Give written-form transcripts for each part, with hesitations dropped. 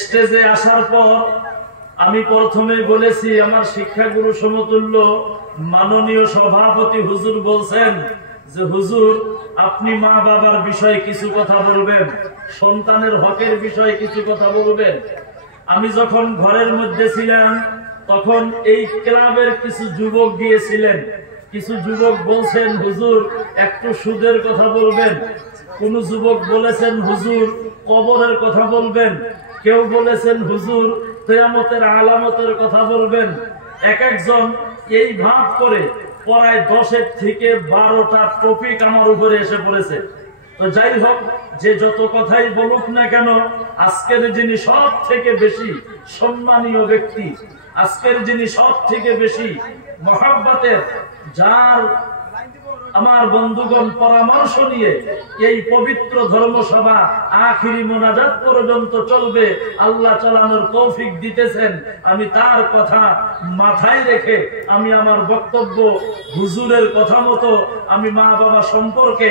স্টেজে আসার পর আমি প্রথমে বলেছি আমার শিক্ষাগুরু সমতুল্য মাননীয় সভাপতি হুজুর বলছেন যে হুজুর আপনি মা বাবার বিষয়ে কিছু কথা বলবেন, সন্তানের হকের বিষয়ে কিছু কথা বলবেন। আমি যখন ঘরের মধ্যে ছিলাম তখন এই ক্লাবের কিছু যুবক গিয়েছিলেন। কিছু যুবক বলছেন হুজুর একটু সুদের কথা বলবেন, কোন যুবক বলেছেন হুজুর কবরের কথা বলবেন, কেউ বলেছেন হুজুর কিয়ামতের আলামতের কথা বলবেন। এক একজন এই ভাব করে প্রায় 10 থেকে 12টা টপিক আমার উপরে এসে পড়েছে। তো যাই হোক, যে যত কথাই বলুক না কেন, আজকের যিনি সব থেকে বেশি সম্মানীয় ব্যক্তি, আজকের যিনি সব থেকে বেশি মহাব্বতের, যার আমার বন্ধুগণ পরামর্শ নিয়ে এই পবিত্র ধর্মসভা আখিরি মোনাজাত পর্যন্ত চলবে, আল্লাহ চালানোর তৌফিক দিতেছেন, আমি তার কথা মাথায় রেখে আমি আমার বক্তব্য হুজুরের কথা মতো আমি মা বাবা সম্পর্কে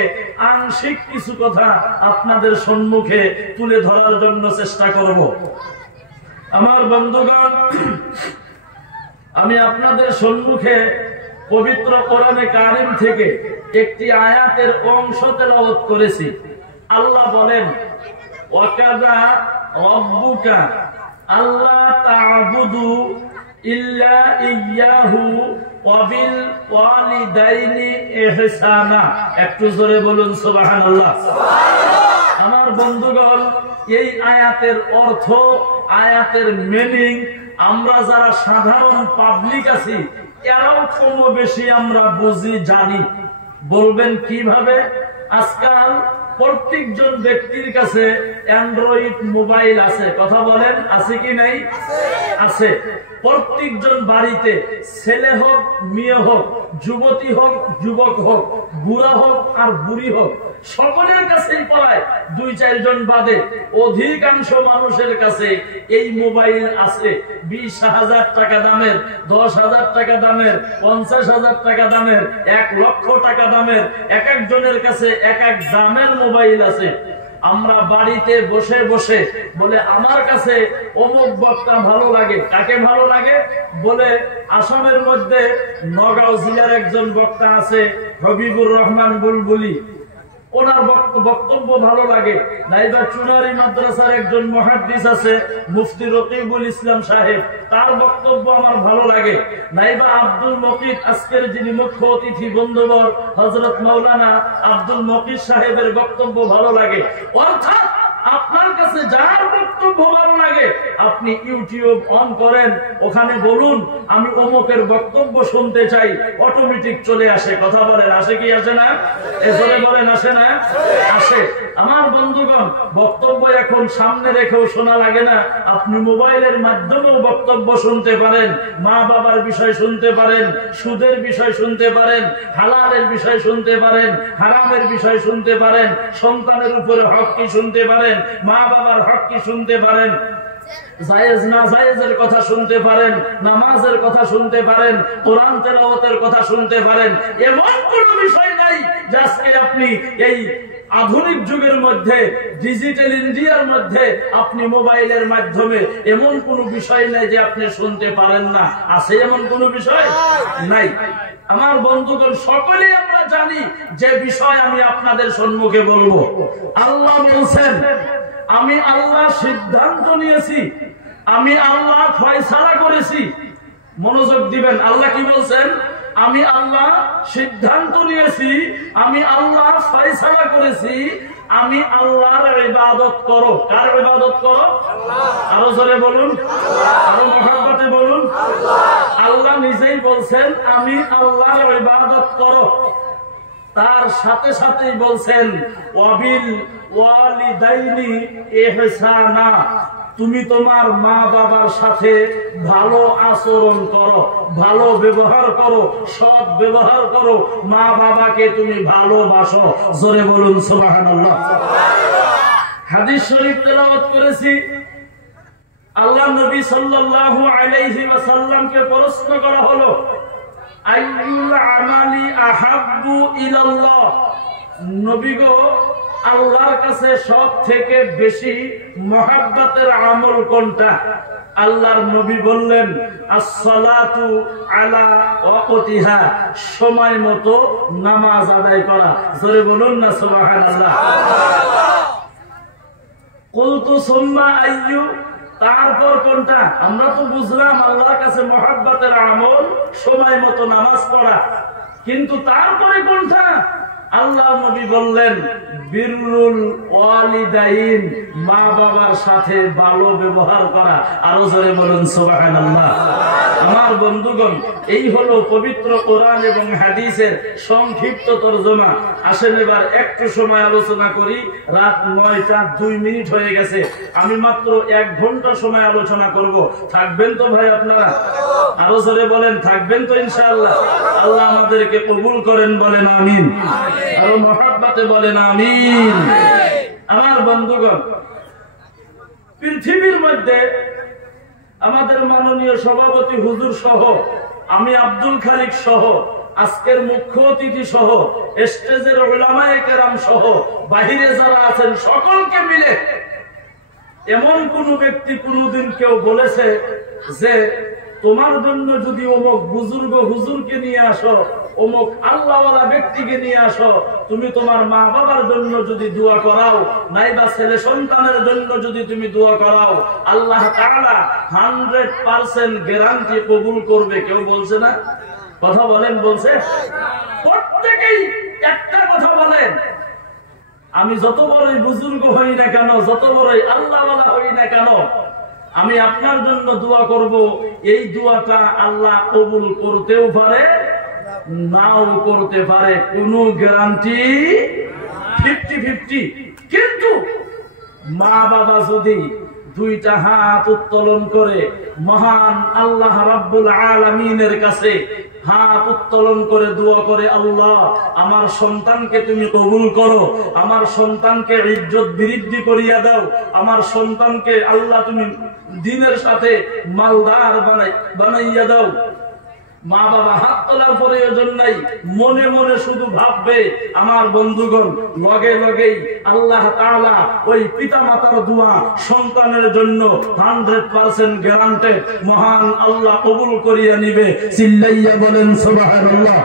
আংশিক কিছু কথা আপনাদের সম্মুখে তুলে ধরার জন্য চেষ্টা করব। আমার বন্ধুগণ, আমি আপনাদের সম্মুখে পবিত্র কোরআনে কারিম থেকে একটি আয়াতের অংশ তেলাওয়াত করেছি। আল্লাহ বলেন ওয়াকাযা রাব্বুকা আল্লা তা'বুদু ইল্লা ইয়্যাহু ওয়া বিল ওয়ালিদাইনি ইহসানা। একটু জোরে বলুন সুবহানাল্লাহ। আমার বন্ধুগণ, এই আয়াতের অর্থ, আয়াতের মিনিং আমরা যারা সাধারণ পাবলিক আছি এরাও কম বেশি আমরা বুঝি, জানি। বলবেন কিভাবে? আজকাল প্রত্যেকজন ব্যক্তির কাছে অ্যান্ড্রয়েড মোবাইল আছে, কথা বলেন আছে কি নাই? আছে। প্রত্যেকজন বাড়িতে ছেলে হোক মেয়ে হোক, যুবতী হোক যুবক হোক, বুড়া হোক আর বুড়ি হোক, সকলের কাছেই প্রায় 2-4 জন বাদে অধিকাংশ মানুষের কাছে এই মোবাইল আছে। 20,000 টাকা দামের, 10,000 টাকা দামের, 50,000 টাকা দামের, 1 লক্ষ টাকা দামের, এক একজনের কাছে এক এক দামের মোবাইল আছে। আমরা বাড়িতে বসে বসে বলে আমার কাছে অমুক বক্তা ভালো লাগে। কাকে ভালো লাগে? বলে আসামের মধ্যে নগাঁও জেলার একজন বক্তা আছে হবিবুর রহমান বুলবুলি, ওনার বক্তব্য ভালো লাগে। নাইবা চুনারি মাদ্রাসার একজন মুহাদ্দিস আছে মুফতি রকিবুল ইসলাম সাহেব, তার বক্তব্য আমার ভালো লাগে। নাইবা আব্দুল মকিত, আজকের যিনি মুখ্য অতিথি বন্ধুবর হযরত মাওলানা আব্দুল মকিত সাহেবের বক্তব্য ভালো লাগে। অর্থাৎ আপনার কাছে যার বক্তব্য ভালো লাগে আপনি ইউটিউব অন করেন, ওখানে বলুন আমি অমুকের বক্তব্য শুনতে চাই, অটোমেটিক চলে আসে। কথা বলেন আসে কি আসে না? এজন্য বলেন আসে না? আসে। আমার বন্ধুগণ, বক্তব্য এখন সামনে রেখেও শোনা লাগে না, আপনি মোবাইলের মাধ্যমেও বক্তব্য শুনতে পারেন, মা বাবার বিষয় শুনতে পারেন, সুদের বিষয় শুনতে পারেন, হালালের বিষয় শুনতে পারেন, হারামের বিষয় শুনতে পারেন, সন্তানের উপরে হক কি শুনতে পারেন, মা বাবার হক কি শুনতে পারেন, জায়েজ না জায়েজের কথা শুনতে পারেন, নামাজের কথা শুনতে পারেন, কোরআন তেলাওয়াতের কথা শুনতে পারেন। এমন কোন বিষয় নাই যে আজকে আপনি এই আধুনিক যুগের মধ্যে, ডিজিটাল ইন্ডিয়ার মধ্যে আপনি মোবাইলের মাধ্যমে এমন কোন বিষয় নাই যে আপনি শুনতে পারেন না। আছে এমন কোন বিষয় নাই। আমার বন্ধুগণ, সকলেই আমরা জানি যে বিষয় আমি আপনাদের সম্মুখে বলবো। আল্লাহ বলছেন আমি আল্লাহ সিদ্ধান্ত নিয়েছি, আমি আল্লাহ ফয়সালা করেছি। মনোযোগ দিবেন, আল্লাহ কি বলছেন? আমি আল্লাহ সিদ্ধান্ত নিয়েছি, আমি আল্লাহ ফয়সালা করেছি, আমি আল্লাহর ইবাদত করো। কার ইবাদত করো? আরো জোরে বলুন, আরো মহব্বতে বলুন। আল্লাহ নিজেই বলছেন আমি আল্লাহর ইবাদত করো। তার সাথে সাথেই বলছেন ওয়াবিল ওয়ালিদাইনি ইহসানা, তুমি তোমার মা বাবার সাথে ভালো আচরণ করো, ভালো ব্যবহার করো, সৎ ব্যবহার করো, মা বাবাকে তুমি ভালোবাসো। জোরে বলুন সুবহানাল্লাহ। হাদিস শরীফ তেলাওয়াত করেছি। আল্লাহ নবী সাল্লাল্লাহু আলাইহি ওয়াসাল্লামকে প্রশ্ন করা হলো আইয়ুল আমালি আহাব্বু ইলাল্লাহ, নবী গো আল্লাহর কাছে সব থেকে বেশি মহাব্বতের আমল কোনটা? আল্লাহর নবী বললেন আসসালাতু আলা ওয়াক্তিহা, সময় মতো নামাজ আদায় করা। জোরে বলুন না সুবহানাল্লাহ। কুলতু সুম্মা আইয়ু, তারপর কোনটা? আমরা তো বুঝলাম আল্লাহর কাছে মহাব্বতের আমল সময় মতো নামাজ পড়া, কিন্তু তারপরে কোনটা? আল্লাহ নবী বললেন বিররুল ওয়ালিদাইন, মা বাবার সাথে ভালো ব্যবহার করা। আরো জোরে বলুন সুবহানাল্লাহ। আমার বন্ধুগণ, এই হলো পবিত্র কোরআন এবং হাদিসের সংক্ষিপ্ত তরজমা। আসেন এবার একটু সময় আলোচনা করি। রাত 9:02 হয়ে গেছে, আমি মাত্র 1 ঘন্টা সময় আলোচনা করব। থাকবেন তো ভাই আপনারা? আরো জোরে বলেন থাকবেন তো ইনশাআল্লাহ। আল্লাহ আমাদেরকে কবুল করেন, বলেন আমিন। আরো মহব্বতে বলেন আমিন। আমার বন্ধুগণ, পৃথিবীর মধ্যে আমাদের মাননীয় সভাপতি হুজুর সহ, আমি আব্দুল খালিক সহ, আজকের মুখ্য অতিথি সহ, স্টেজের উলামায়ে কেরাম সহ, বাহিরে যারা আছেন সকলকে মিলে এমন কোন ব্যক্তি কোনদিন কেউ বলেছে যে তোমার জন্য যদি অমুক বুজুর্গ হুজুরকে নিয়ে আসো, অমুক আল্লাহওয়ালা ব্যক্তিকে নিয়ে আসো, তুমি তোমার মা বাবার জন্য যদি দোয়া করাও, নাইবা ছেলে সন্তানের জন্য যদি তুমি দোয়া করাও, আল্লাহ তাআলা 100% গ্যারান্টি কবুল করবে? কেউ বলছে না? কথা বলেন, বলছে? প্রত্যেকেই একটা কথা বলেন, আমি যত বড়ই বুজুর্গ হই না কেন, যত বড়ই আল্লাহওয়ালা হই না কেন, আমি আপনার জন্য দোয়া করব। এই দোয়াটা আল্লাহ কবুল করতেও পারে, নাও করতে পারে, কোনো গ্যারান্টি 50-50। কিন্তু মা বাবা যদি দুইটা হাত উত্তোলন করে মহান আল্লাহ রাব্বুল আলামিনের কাছে হাত উত্তোলন করে দোয়া করে, আল্লাহ আমার সন্তানকে তুমি কবুল করো, আমার সন্তানকে ইজ্জত বৃদ্ধি করিয়া দাও, আমার সন্তানকে আল্লাহ তুমি দ্বীনের সাথে মালদার বানাইয়া দাও। মা বাবা হাত তোলার প্রয়োজন নাই, মনে মনে শুধু ভাববে। আমার বন্ধুগণ, লগে লগেই আল্লাহ তাআলা ওই পিতা মাতার দোয়া সন্তানের জন্য 100% গ্যারান্টেড মহান আল্লাহ কবুল করিয়া নিবে। চিল্লাইয়া বলেন সুবহানাল্লাহ।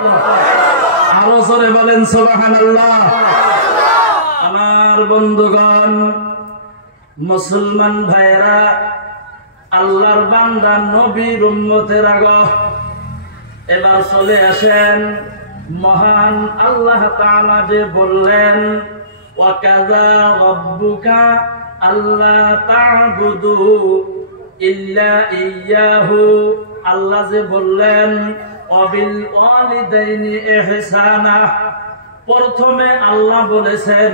আরো জোরে বলেন সুবহানাল্লাহ। আমার বন্ধুগণ, মুসলমান ভাইরা, আল্লাহর বান্দা নবীর উম্মতের আগো, এবার চলে আসেন মহান আল্লাহ তাআলা যে বললেন ওয়াকাযা রাব্বুকা আল্লা তা'বুদু ইল্লা ইয়্যাহু। আল্লাহ যে বললেন ওয়াবিল ওয়ালিদাইনি ইহসানা, প্রথমে আল্লাহ বলেছেন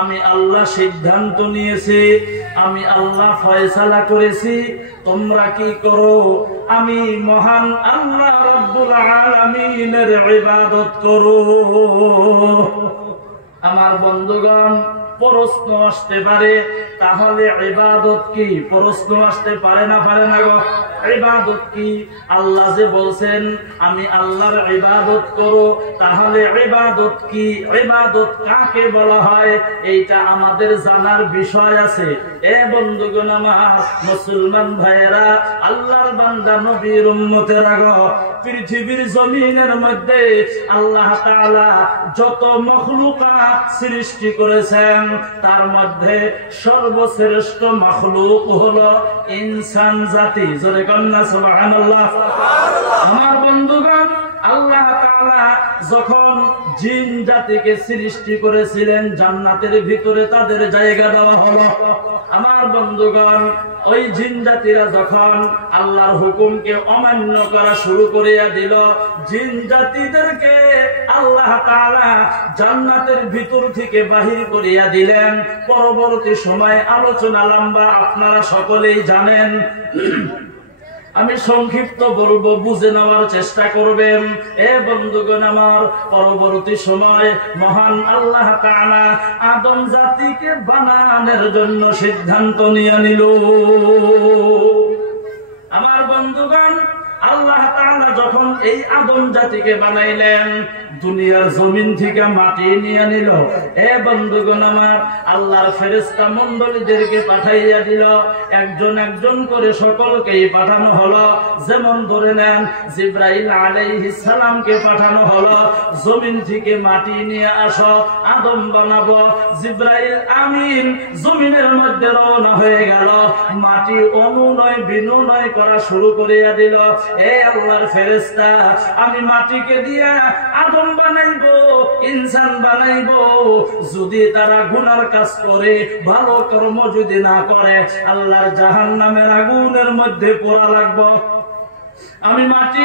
আমি আল্লাহ সিদ্ধান্ত নিয়েছি, আমি আল্লাহ ফয়সালা করেছি, তোমরা কি করো? আমি মহান আল্লাহ রাব্বুল আলামিনের ইবাদত করো। আমার বন্ধুগণ, প্রশ্ন আসতে পারে তাহলে ইবাদত কি? প্রশ্ন আসতে পারে না, পারে না গো? ইবাদত কি? আল্লাহ যে বলছেন আমি আল্লাহর ইবাদত করো, তাহলে ইবাদত কি? ইবাদত কাকে বলা হয় এইটা আমাদের জানার বিষয় আছে। এ বন্ধুগণ আমার, মুসলমান ভাইয়েরা, আল্লাহর বান্দা নবীর উম্মতেরা গো, পৃথিবীর জমিনের মধ্যে আল্লাহ তাআলা যত মাখলুকাত সৃষ্টি করেছেন তার মধ্যে সর্বশ্রেষ্ঠ মাখলুক হলো ইনসান জাতি। জোরে কন্যা সুবহানাল্লাহ। আমার বন্ধুগণ, আল্লাহ তাআলা যখন জিন জাতিকে সৃষ্টি করেছিলেন, জান্নাতের ভিতরে তাদের জায়গা দেওয়া হলো। আমার বন্ধুগণ, ওই জিন জাতিরা যখন আল্লাহর হুকুমকে অমান্য করা শুরু করিয়া দিল, জিন জাতিদেরকে আল্লাহ তাআলা জান্নাতের ভিতর থেকে বাহির করিয়া দিলেন। পরবর্তী সময় আলোচনা লম্বা, আপনারা সকলেই জানেন। আমি সংক্ষিপ্ত বলবো, বুঝে নেওয়ার চেষ্টা করবেন। এ বন্ধুগণ আমার, পরবর্তী সময় মহান আল্লাহ তাআলা আদম জাতিকে বানানোর জন্য সিদ্ধান্ত নিয়ে নিল। আমার বন্ধুগণ, আল্লাহ তাআলা যখন এই আদম জাতিকে বানাইলেন, দুনিয়ার জমিন থেকে মাটি নিয়ে নিল। এ বন্ধুগণ আমার, আল্লাহর ফেরেশতা মণ্ডলীদেরকে পাঠাইয়া দিল, একজন একজন করে সকলকেই পাঠানো হলো। যেমন ধরে নেন, জিবরাইল আলাইহিস সালামকে পাঠানো হলো, জমিন থেকে মাটি নিয়ে আসো, আদম বানাবো। জিবরাইল আমিন জমিনের মধ্যে রওনা হয়ে গেল, মাটি অনুনয় বিনয় করা শুরু করিয়া দিল। এ আল্লাহর ফেরেশতা, আমি মাটিকে দিয়া আদম বানাইবো, ইনসান বানাইবো। যদি তারা গুনার কাজ করে, ভালো কর্ম যদি না করে, আল্লাহর জাহান্নামের আগুনের মধ্যে পোড়া লাগবো। আমি মাটি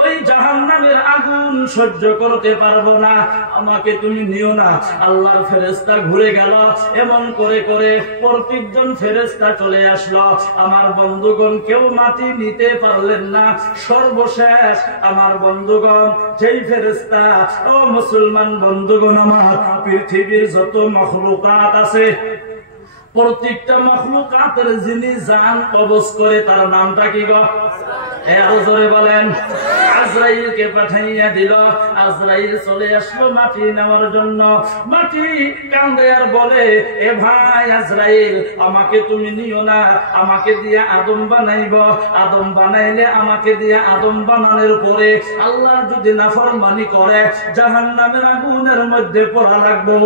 ওই জাহান্নামের আগুন সহ্য করতে পারবো না, আমাকে তুমি নিও না। আল্লাহর ফেরেশতা ঘুরে গেল, এমন করে করে প্রত্যেকজন ফেরেশতা চলে আসলো। আমার বন্ধুগণ কেউ মাটি নিতে পারলেন না। সর্বশেষ আমার বন্ধুগণ, যেই ফেরেশতা, ও মুসলমান বন্ধুগণ আমার, পৃথিবীর যত মাখলুকাত আছে, প্রত্যেকটা মাখলুকাতের যিনি জান কবজ করে, তার নামটা কি গো? জোরে বলেন। আজরাইলকে পাঠাইয়া দিল। আজরাইল চলে আসলো মাটি নেওয়ার জন্য। মাটি কান্দে আর বলে, এ ভাই আজরাইল, আমাকে তুমি নিও না, আমাকে দিয়ে আদম বানাইব। আদম বানাইলে আমাকে দিয়ে আদম বানানোর পরে আল্লাহ যদি নাফরমানি করে, জাহান্নামের আগুনের মধ্যে পড়া লাগবো,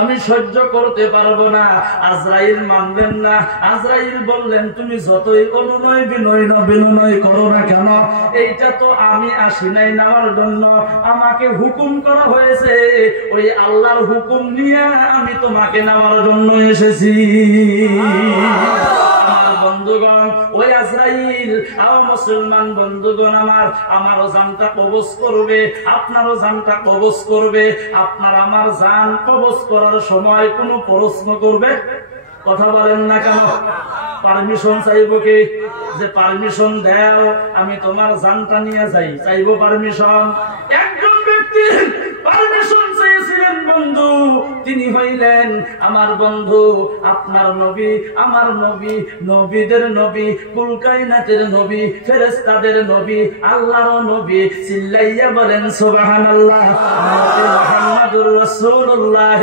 আমি সহ্য করতে পারবো না। আজরাইল মানবেন না। আজরাইল বললেন, তুমি যতই অনুনয় বিনয় করো না কেন, এইটা তো আমি আসি নাই নেওয়ার জন্য, আমাকে হুকুম করা হয়েছে, ওই আল্লাহর হুকুম নিয়ে আমি তোমাকে নেওয়ার জন্য এসেছি। বন্ধুগণ, ওই আজরাইল, মুসলমান বন্ধুগণ আমার, আমারও জানটা কবজ করবে, আপনারও জানটা কবজ করবে। আপনার আমার জান কবজ করার সময় কোনো প্রশ্ন করবে? কথা বলেন না কেন? পারমিশন চাইবো কি? যে পারমিশন দাও, আমি তোমার জানটা নিয়ে যাই, চাইবো পারমিশন? একজন ব্যক্তি পারমিশন চেয়েছিলেন বন্ধু, তিনি হইলেন আমার বন্ধু, আপনার নবী, আমার নবী, নবীদের নবী, কুল কায়নাতের নবী, ফেরেশতাদের নবী, আল্লাহর নবী। চিল্লাইয়া বলেন সুবহানাল্লাহ। মুহাম্মাদুর রাসূলুল্লাহ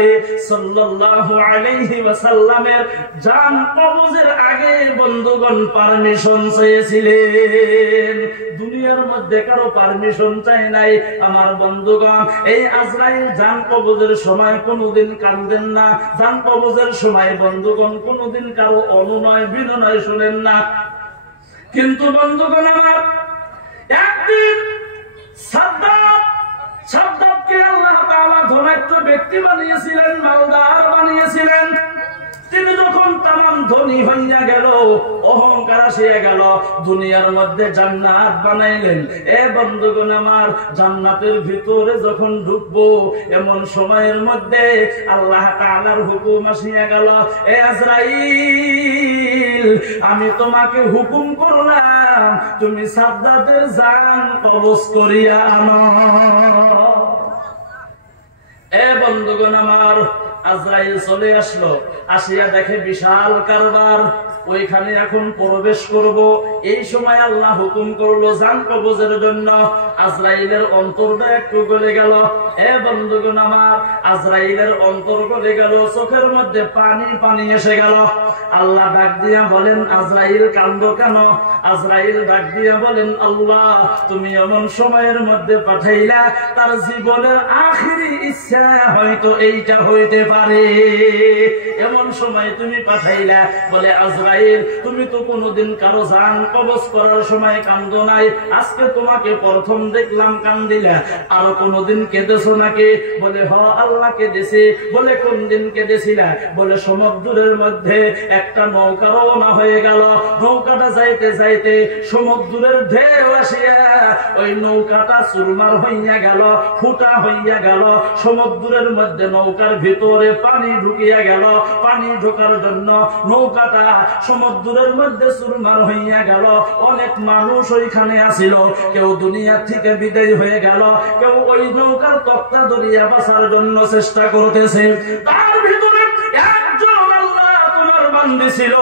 সাল্লাল্লাহু আলাইহি ওয়াসাল্লামের জান কবজের আগে বন্ধুগণ পারমিশন চেয়েছিলেন। দুনিয়ার মধ্যে কারো পারমিশন চাই নাই। আমার বন্ধুগণ, এই আজরাইল জান কবজের সময় কোনদিন কান্দেন না। জান কবজের সময় বন্ধুগণ কোনদিন কারো অনুনয় বিনয় শুনেন না। কিন্তু বন্ধুগণ আমার, একদিন সাদ্দাতকে আল্লাহ তাআলা ধনাঢ্য ব্যক্তি বানিয়েছিলেন, মালদার বানিয়েছিলেন। তিনি যখন তামাম ধনী হইয়া গেল, অহংকার আসিয়া গেল, দুনিয়ার মধ্যে জান্নাত বানাইলেন। এ বন্ধুগণ আমার, জান্নাতের ভিতরে যখন ঢুকবো, এমন সময়ের মধ্যে আল্লাহ তাআলার হুকুম আসিয়া গেল, এ আজরাইল, আমি তোমাকে হুকুম করলাম, তুমি সাদ্দাতের জান কবজ করিয়া আনো। এ বন্ধুগণ আমার, আজরাইল চলে আসলো, আসিয়া দেখে বিশাল কারবার, ওইখানে এখন প্রবেশ করব। এই সময় আল্লাহ হুকুম করলো জান কবজের জন্য। আজরাইলের অন্তরটা একটু গলে গেল। এ বন্ধুগণ আমার, আজরাইলের অন্তর গলে গেল, চোখের মধ্যে পানি পানি এসে গেল। আল্লাহ ডাক দিয়া বলেন, আজরাইল কান্দো কেন? আজরাইল ডাক দিয়া বলেন, আল্লাহ, তুমি এমন সময়ের মধ্যে পাঠাইলা, তার জীবনের আখিরি ইচ্ছা হয়তো এইটা হইতে পারে, এমন সময় তুমি পাঠাইলা। বলে, আজরাইল, তুমি তো কোনোদিন কারো জান কবজ করার সময় কান্দো নাই, আজকে তোমাকে প্রথম দেখলাম কান্দিলা, আরো কোনোদিন কেঁদেছো নাকি? বলে, হ আল্লাহ কেঁদেছি। বলে, কোন দিন কেঁদেছিলা? বলে, সমুদ্রের মধ্যে একটা নৌকা রওনা হয়ে গেল, নৌকাটা যাইতে যাইতে সমুদ্রের ঢেউ আসিয়া ওই নৌকাটা চুরমার হইয়া গেল, ফুটা হইয়া গেল, সমুদ্রের মধ্যে নৌকার ভিতরে পানি ঢুকিয়া গেল, পানি ঢোকার জন্য নৌকাটা সমুদ্রের মধ্যে চুরমার হইয়া গেল। অনেক মানুষ ওইখানে আসিল, কেউ দুনিয়া থেকে বিদায় হয়ে গেল, কেউ ওই নৌকার তক্তা ধরিয়া বাঁচার জন্য চেষ্টা করতেছে। তার ভিতরে একজন আল্লাহ তোমার বান্দি ছিল,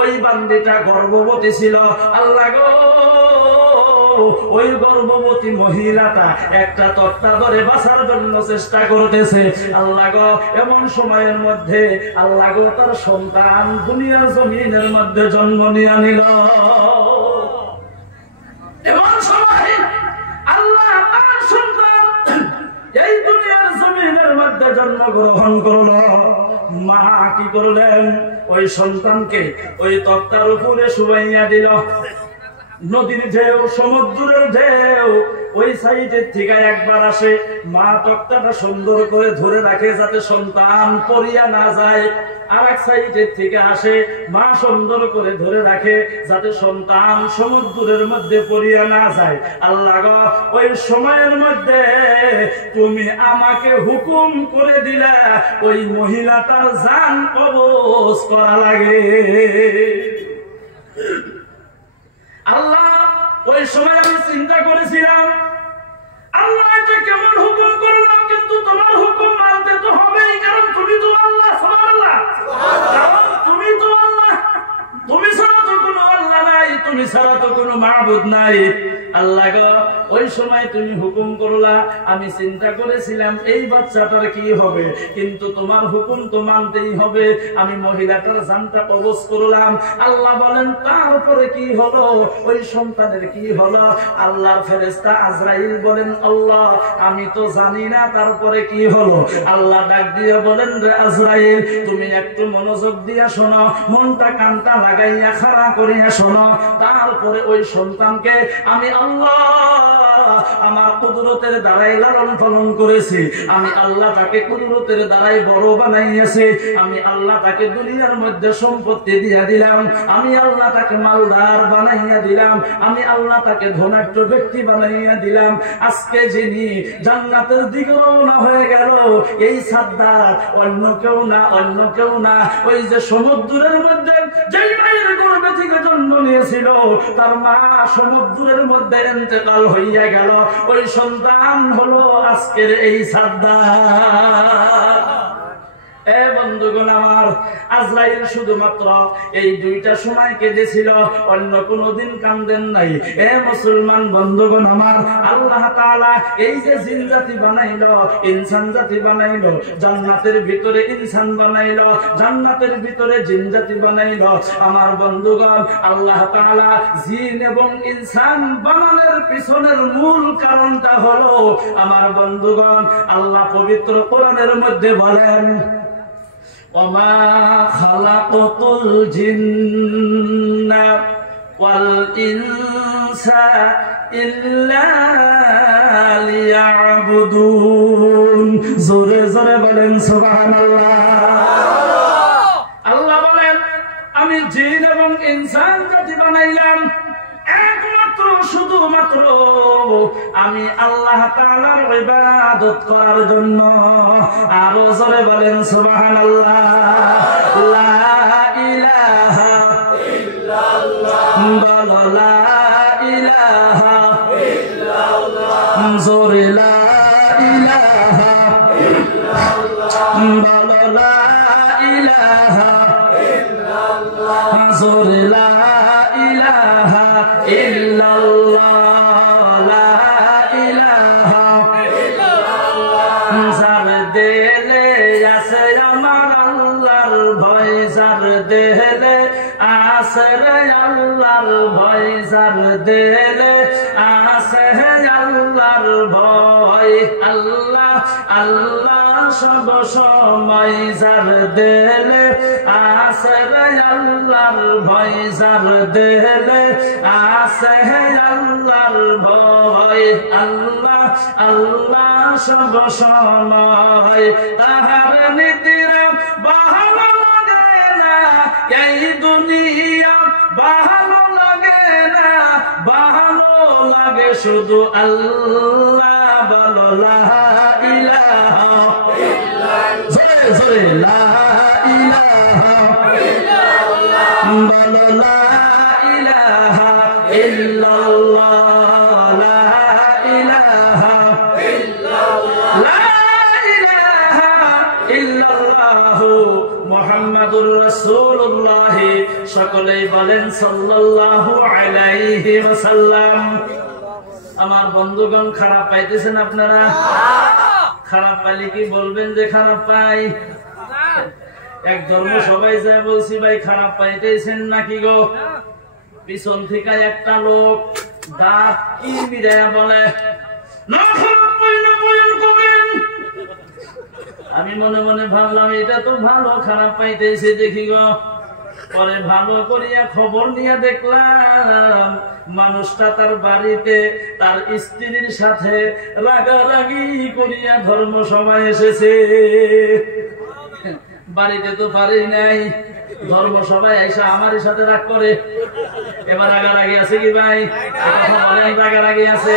ওই বান্দিটা গর্ভবতী ছিল। আল্লাহ গো, ওই গর্ভবতী মহিলাটা একটা তক্তা ধরে বাঁচার জন্য চেষ্টা করতেছে। আল্লাহ গো, এমন সময়ের মধ্যে আল্লাহ গো তার সন্তান দুনিয়ার জমিনের মধ্যে জন্ম নিয়ে নিল। এমন সময় আল্লাহ তার সন্তান এই দুনিয়ার জমিনের মধ্যে জন্মগ্রহণ করলো। মা কি করলেন? ওই সন্তানকে ওই তক্তার উপরে শুয়াইয়া দিল। নদীর ঢেউ, সমুদ্রের ঢেউ ওই সাইডের থেকে একবার আসে, মা তক্তাটা সুন্দর করে ধরে রাখে যাতে সন্তান পড়িয়া না যায়। আর এক সাইডের থেকে আসে, মা সুন্দর করে ধরে রাখে যাতে সন্তান সমুদ্রের মধ্যে পড়িয়া না যায়। আল্লাহ গো, ওই সময়ের মধ্যে তুমি আমাকে হুকুম করে দিলা ওই মহিলাটার জান কবজ করা লাগে। আল্লাহ, ওই সময় আমি চিন্তা করেছিলাম আল্লাহ এটা কেমন হুকুম করলাম, কিন্তু তোমার হুকুম মানতে তো হবেই, কারণ তুমি তো আল্লাহ। সুবহানাল্লাহ, কারণ তুমি তো আল্লাহ, তুমি ছাড়া তো কোনো আল্লাহ নাই, তুমি ছাড়া তো কোনো মাবুদ নাই। আল্লাহ গো, ওই সময় তুমি হুকুম করলা, আমি চিন্তা করেছিলাম এই বাচ্চাটার কি হবে, কিন্তু তোমার হুকুম তো মানতেই হবে। আমি মহিলাটার জানটা কবজ করলাম। আল্লাহ বলেন তারপরে কি হলো, ওই সন্তানের কি হলো? আল্লাহর ফেরেশতা আজরাইল বলেন আল্লাহ আমি তো জানি না তারপরে কি হলো। আল্লাহ ডাক দিয়ে বলেন রে আজরাইল, তুমি একটু মনোযোগ দিয়া শোনো, মনটা কানটা লাগাইয়া খাড়া করিয়া শোনো। তারপরে ওই সন্তানকে আমি আল্লাহ আমার কুদরতের দ্বারাই লালন পালন করেছি। আমি আল্লাহ তাকে কুদরতের দ্বারাই বড় বানাইয়াছি। আমি আল্লাহ তাকে দুনিয়ার মধ্যে সম্পত্তি দিয়া দিলাম। আমি আল্লাহ তাকে মালদার বানাইয়া দিলাম। আমি আল্লাহ তাকে ধনাঢ্য ব্যক্তি বানাইয়া দিলাম। আজকে যিনি জান্নাতের দিকে রওনা হয়ে গেল, এই সাদ্দার অন্য কেউ না, অন্য কেউ না, ওই যে সমুদ্রের মধ্যে যেই মায়ের গর্ভে থেকে জন্ম নিয়েছিল, তার মা সমুদ্রের মধ্যে ইন্তেকাল হইয়া গেল। ওই সন্তান হলো আজকের এই সাদ্দার। এ বন্ধুগণ আমার, আজরাইল শুধুমাত্র এই দুইটা সময় কেঁদেছিল, অন্য কোনদিন কান্দেন নাই। এ মুসলমান বন্ধুগণ আমার, আল্লাহ তাআলা এই যে জিন জাতি বানাইলো, ইনসান জাতি বানাইলো, জান্নাতের ভিতরে ইনসান বানাইলো, জান্নাতের ভিতরে জিন জাতি বানাইলো। আমার বন্ধুগণ, আল্লাহ তাআলা জিন এবং ইনসান বানানোর পিছনের মূল কারণটা হলো, আমার বন্ধুগণ, আল্লাহ পবিত্র কোরআনের মধ্যে বলেন وما خلقت الجن والإنس إلا ليعبدون। জোরে জোরে বলেন সুবহানাল্লাহ। আল্লাহ বলেন আমি জিন এবং ইনসান জাতি বানাইলাম একমাত্র শুধুমাত্র আমি আল্লাহ তাআলার ইবাদত করার জন্য। আরো জোরে বলেন সুবহানাল্লাহ। লা ইলাহা ইল্লাল্লাহ, বলো লা ইলাহা ইল্লাল্লাহ, জোরে লা ইলাহা ইল্লাল্লাহ, বলো লা ইলাহা ইল্লাল্লাহ, জোরে লা ইলাহা ইল্লাল্লাহ, লা ইলাহা ইল্লাল্লাহ। যার দেলে আছে আমার আল্লাহর ভয়, যার দেলে আছে রে আল্লাহর ভয়, যার দেলে আছে আল্লাহর ভয়। আল্লাহ আল্লাহ সব সময়, যার দেলে আছে রে আল্লাহর ভয়, যার দেলে আছে আল্লাহর ভয়। আল্লাহ আল্লাহ সব সময়, তাহার নীতিরা ভালো লাগে না, এই দুনিয়া ভালো লাগে না, ভালো লাগে শুধু আল্লাহ। বলো লা ইলাহা ইল্লাল্লাহ, জোরে জোরে লা ইলাহা ইল্লাল্লাহ, বলো লা ইলাহা ইল্লাল্লাহ, লা ইলাহা ইল্লাল্লাহ, লা ইলাহা ইল্লাল্লাহ মুহাম্মাদুর রাসূলুল্লাহ। সকলেই বলেন সাল্লাল্লাহু আলাইহি ওয়াসাল্লাম। আমার বন্ধুগণ খারাপ পাইতেছেন আপনারা? খারাপ পাইলে কি বলবেন যে খারাপ পাই? এক ধর্ম সবাই যায় বলছি ভাই খারাপ পাইতেছেন নাকি গো? পিছন থেকে একটা লোক দাঁত কি বিদায় বলে না খারাপ পাই না বয়ান করেন। আমি মনে মনে ভাবলাম এটা তো ভালো, খারাপ পাইতেছে দেখি গো। পরে ভালো করিয়া খবর নিয়ে দেখলাম মানুষটা তার বাড়িতে তার স্ত্রীর সাথে রাগারাগি করিয়া ধর্ম সভায় এসেছে। বাড়িতে তো পারি নাই, ধর্ম সভায় এসে আমার সাথে রাগ করে। এবার রাগারাগি আছে কি ভাই? বলেন রাগারাগি আছে?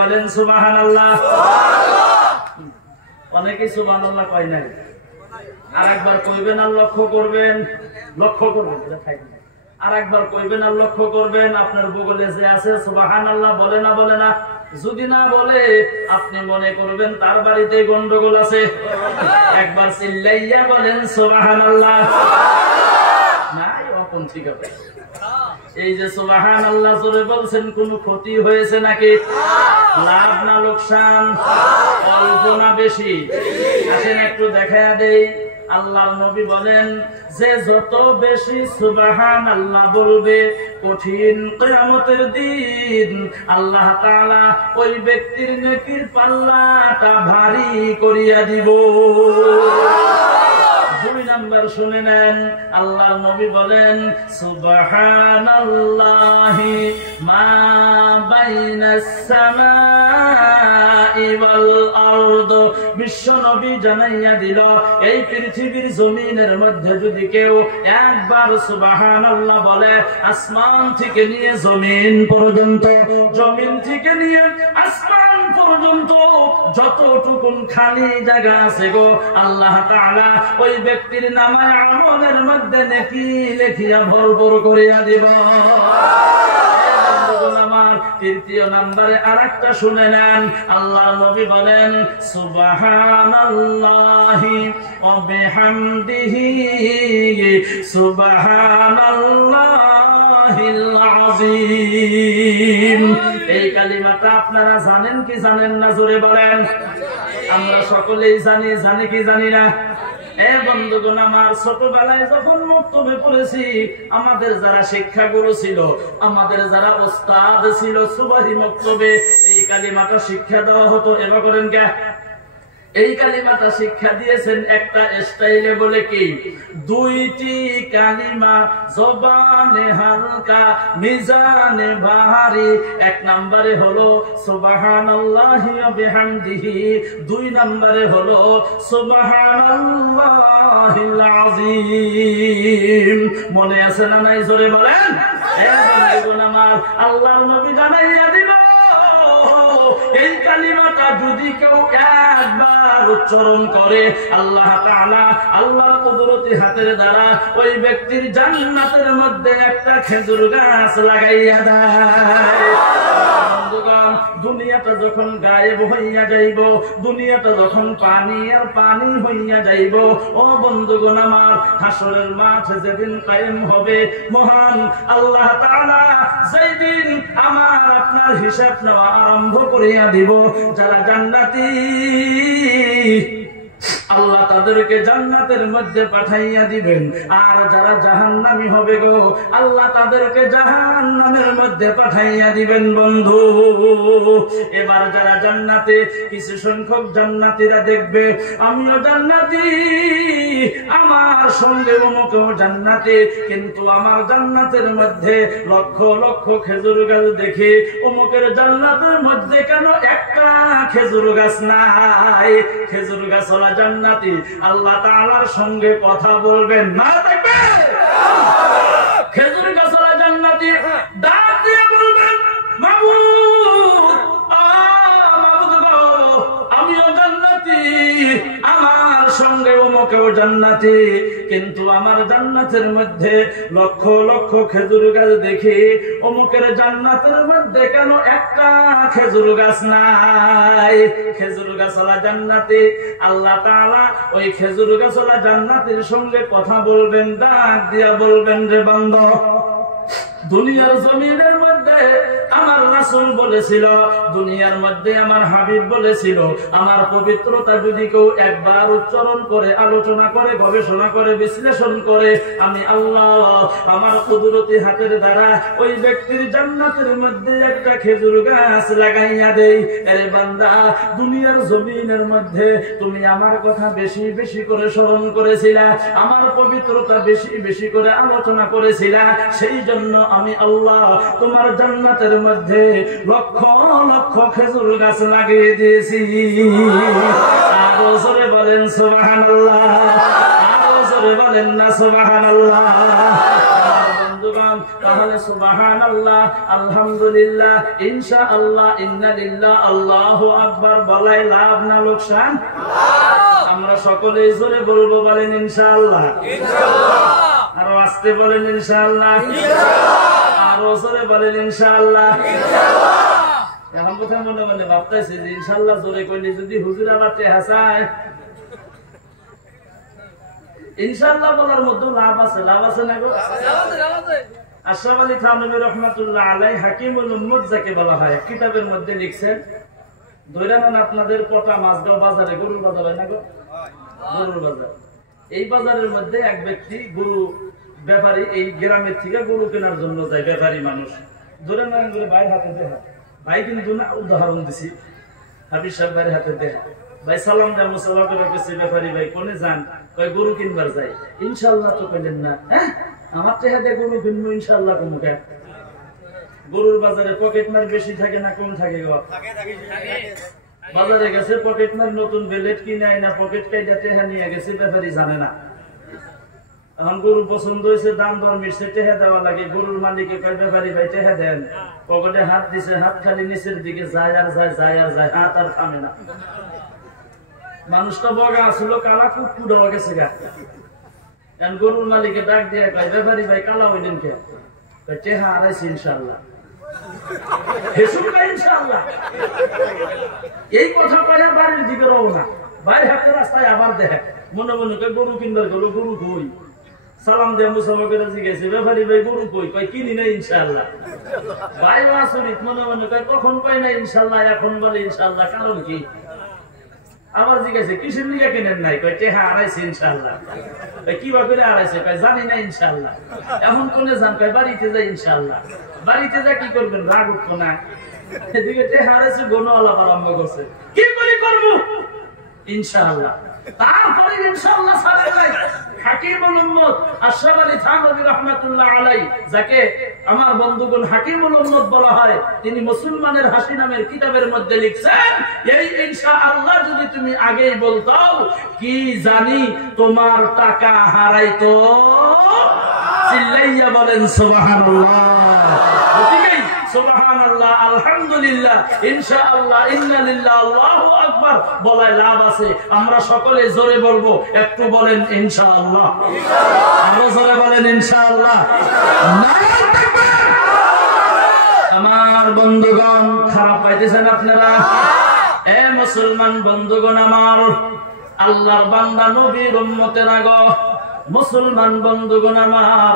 বলেন সুবহানাল্লাহ। অনেকে সুবহানাল্লাহ কয় নাই, আর একবার কইবেন আর লক্ষ্য করবেন, লক্ষ্য করবেন, আর একবার কইবেন আর লক্ষ্য করবেন আপনার বগলে যে আছে সুবহানাল্লাহ বলে না বলে না? যদি না বলে আপনি মনে করবেন তার বাড়িতে গন্ডগোল আছে। একবার চিল্লাইয়া বলেন সুবহানাল্লাহ। নাই অপন ঠিক আছে। এই যে সুবহানাল্লাহ জোরে বলছেন কোন ক্ষতি হয়েছে নাকি? লাভ না লোকসান? অল্প না বেশি? আসেন একটু দেখায়া দেই। আল্লাহর নবী বলেন যে যত বেশি সুবহানাল্লাহ বলবে কঠিন কিয়ামতের দিন আল্লাহ তাআলা ওই ব্যক্তির নেকির পাল্লাটা ভারী করিয়া দিব। দুই নাম্বার শুনে নেন, আল্লাহর নবী বলেন সুবহানাল্লাহি মা বাইনাস সামাই ওয়াল আরদ। বিশ্ব নবী জানাইয়া দিল এই পৃথিবীর জমিনের মধ্যে যদি কেউ একবার সুবহানাল্লাহ বলে, আসমান থেকে নিয়ে জমিন পর্যন্ত, জমিন থেকে নিয়ে আসমান পর্যন্ত যতটুকুন খালি জায়গা আছে গো আল্লাহ তাআলা ওই ব্যক্তির নামায় আমলের মধ্যে নেকি লেখিয়া ভরপুর করিয়া দিব। তৃতীয় নম্বরে আরেকটা শুনে নেন, আল্লাহর নবী বলেন সুবহানাল্লাহি ওয়া বিহামদিহি সুবহানাল্লাহিল আযীম। এই কালিমাটা আপনারা জানেন কি জানেন না? জোরে বলেন। আমরা সকলেই জানি, জানি কি জানি না? বন্ধুগণ আমার, ছোটবেলায় যখন মক্তবে পড়েছি আমাদের যারা শিক্ষাগুরু ছিল, আমাদের যারা ওস্তাদ ছিল সুবাহি মক্তবে, এই কালিমাটা শিক্ষা দেওয়া হতো। এবার করেন কে? এই কালিমাটা শিক্ষা দিয়েছেন একটা স্টাইলে বলে কি দুইটি কালিমা জবানে হালকা মিজানে ভারী। এক নম্বরে হলো সুবহানাল্লাহি ওয়া বিহামদিহি, দুই নম্বরে হলো সুবহানাল্লাহিল আযীম। মনে আছে না নাই? জোরে বলেন। আমার আল্লাহর নবী জানাইয়া দিল এই কালিমাটা যদি কেউ একবার উচ্চারণ করে আল্লাহ তাআলা আল্লাহর কুদরতি হাতের দ্বারা ওই ব্যক্তির জান্নাতের মধ্যে একটা খেজুর গাছ লাগাইয়া দেয়। দুনিয়াটা যখন গায়েব হইয়া যাইব, দুনিয়াটা যখন পানি আর পানি হইয়া যাইব, ও বন্ধুগণ আমার, হাসরের মাঠ যেদিন কায়েম হবে, মহান আল্লাহ তাআলা যেই দিন আমার আপনার হিসাব নেওয়া আরম্ভ করিয়া দিব, যারা জান্নাতি আল্লাহ তাদেরকে জান্নাতের মধ্যে পাঠাইয়া দিবেন, আর যারা জাহান্নামী হবে গো আল্লাহ তাদেরকে জাহান্নামের মধ্যে পাঠাইয়া দিবেন। বন্ধু, এবার যারা জান্নাতে, কিছু সংখ্যক জান্নাতীরা দেখবে আমিও জান্নাতি, আমার সঙ্গে অমুকেও জান্নাতি, কিন্তু আমার জান্নাতের মধ্যে লক্ষ লক্ষ খেজুর গাছ দেখি, অমুকের জান্নাতের মধ্যে কেন একটা খেজুর গাছ নাই? খেজুর গাছ ওলা জান্নাতি আল্লাহ তাআলার সঙ্গে কথা বলবেন না, দেখবে খেজুর গাছ ওলা জান্নাতি ডাক দিয়ে বলবেন মাবুদ, আমিও জান্নাতি, আমার সঙ্গে অমুকেও জান্নাতি, কিন্তু আমার জান্নাতের মধ্যে লক্ষ লক্ষ খেজুর গাছ দেখি, অমুকের জান্নাতের মধ্যে কেন একটা খেজুর গাছ নাই? খেজুর গাছওয়ালা জান্নাতি আল্লাহ তাআলা ওই খেজুর গাছওয়ালা জান্নাতির সঙ্গে কথা বলবেন, ডাক দিয়া বলবেন রে বান্দা দুনিয়ার জমিনের মধ্যে আমার রাসূল বলেছিল, দুনিয়ার মধ্যে আমার হাবিব বলেছিল, আমার পবিত্রতা যদি কেউ একবার উচ্চারণ করে, আলোচনা করে, গবেষণা করে, বিশ্লেষণ করে, আমি আল্লাহ আমার কুদরতি হাতের দ্বারা ওই ব্যক্তির জান্নাতের মধ্যে একটা খেজুর গাছ লাগাইয়া দেই। আরে বান্দা, দুনিয়ার জমিনের মধ্যে তুমি আমার কথা বেশি বেশি করে স্মরণ করেছিলা, আমার পবিত্রতা বেশি বেশি করে আলোচনা করেছিলা, সেই জন্য আমি আল্লাহ তোমার জান্নাতের মধ্যে লক্ষ লক্ষ খেজুর গাছ লাগিয়ে দিয়েছি। আরো জোরে বলেন সুবহানাল্লাহ, আরো জোরে বলেন না সুবহানাল্লাহ। বন্ধুগণ, তাহলে সুবহানাল্লাহ, আলহামদুলিল্লাহ, ইনশাআল্লাহ, ইন্না লিল্লাহ, আল্লাহু আকবার বলাই লাভ না লোকসান? আমরা সকলেই জোরে বলবো, বলেন ইনশাআল্লাহ। আরো আস্তে বলেন ইনশাআল্লাহ, আরো জোরে বলেন ইনশাআল্লাহ। এখন কথা মনে মনে ভাবতেছি যে ইনশাআল্লাহ জোরে কইলে যদি হুজুর আবার টেহা চায়, ইনশাআল্লাহ বলার মধ্যে লাভ আছে, লাভ আছে না গো? আশরাফ আলী থানভী রাহমাতুল্লাহ আলাইহি হাকিমুল উম্মত যাকে বলা হয়, কিতাবের মধ্যে লিখছেন, ধৈরান আপনাদের পটা মাছগাঁও বাজারে, গরুর বাজার হয় না গো, গরুর বাজার, এই বাজারের মধ্যে এক ব্যক্তি গরু ব্যাপারী এই গ্রামের থেকে গরু কেনার জন্য যায়, ব্যাপারী মানুষ, ধরে না করে ভাইয়ের হাতে দেয়, ভাই কিন্তু না উদাহরণ দিছি, হাবিব সাহেব ভাইয়ের হাতে দেয়, ভাই সালাম দেয়, মুসাফা করে গেছে, ব্যাপারী ভাই কোনে যান, কয় গরু কিনবার যাই, ইনশাআল্লাহ তো কইলেন না, হ্যাঁ আমার চেহারা গরু কিনবো ইনশাআল্লাহ কোন কে? গরুর বাজারে পকেট মার বেশি থাকে না কম থাকে গো? বাজারে গেছে পকেট মার নতুন বেলেট কিনে আইনা পকেট কাইটা টেহা নিয়ে গেছে, ব্যাপারী জানে না। এখন গরু পছন্দ হয়েছে, দাম দর মিশছে, টেহা দেওয়া লাগে, গরুর মালিকে কয় ব্যাপারী ভাই টেহা দেন, পকেটে হাত দিছে, হাত খালি নিচের দিকে যায় আর যায়, যায় আর যায়, হাত আর থামে না। মানুষটা বগা আসলো, কালা কুকুর দেওয়া গেছে গা। কারণ গরুর মালিকে ডাক দিয়ে কয় ব্যাপারী ভাই কালা হইলেন কে? টেহা আড়াইছে ইনশাআল্লাহ, ইনশাআল্লাহ। এই কথা কয়ে বাড়ির দিকে রওনা, বাইরে হাতে রাস্তায় আবার দেখে, মনে মনে কয় গরু কিনবার গেল, গরু কই? সালাম দিয়ে মুসাফা করে জিজ্ঞেস, ব্যাপারী ভাই গরু কই? কয় কিনি না ইনশাআল্লাহ। বাইরে আসরিত মনে মনে কয় কখন পাই না ইনশাআল্লাহ, এখন বলে ইনশাআল্লাহ, কারণ কি? আবার জিজ্ঞাসা কিসের লিগে কিনেন নাই? কয় টেহা আড়াইছে ইনশাআল্লাহ। কিবা করে আড়াইছে? কয় জানি না ইনশাআল্লাহ। এখন কোনে যান? কয় বাড়িতে যাই ইনশাআল্লাহ। বাড়িতে যা কি করবেন? রাগ উঠতো না? এদিকে টেহা আড়াইছে, গণওয়ালা আরম্ভ করছে, কি করে করবো ইনশাআল্লাহ। তারপরে ইনশাআল্লাহ সাথে নাই হাকিমুল উম্মত আশরাফ আলী থানভী রাহমাতুল্লাহ আলাইহি, যাকে আমার বন্ধুগণ হাকিমুল উম্মত বলা হয়, তিনি মুসলমানের হাসি নামের কিতাবের মধ্যে লিখছেন, এই ইনশাআল্লাহ যদি তুমি আগেই বলতো, কি জানি তোমার টাকা হারাইতো। চিল্লাইয়া বলেন সুবহানাল্লাহ। সুবহানাল্লাহ, আলহামদুলিল্লাহ, ইনশাআল্লাহ, ইন্না লিল্লাহ, আল্লাহু আকবার বলায় লাভ আছে। আমরা সকলে জোরে বলবো, একটু বলেন ইনশাআল্লাহ, আরো জোরে বলেন ইনশাআল্লাহ। আমার বন্ধুগণ, খারাপ পাইতেছেন আপনারা? এ মুসলমান বন্ধুগণ আমার, আল্লাহর বান্দা নবীর উম্মতেরা গো, মুসলমান বন্ধুগণ আমার,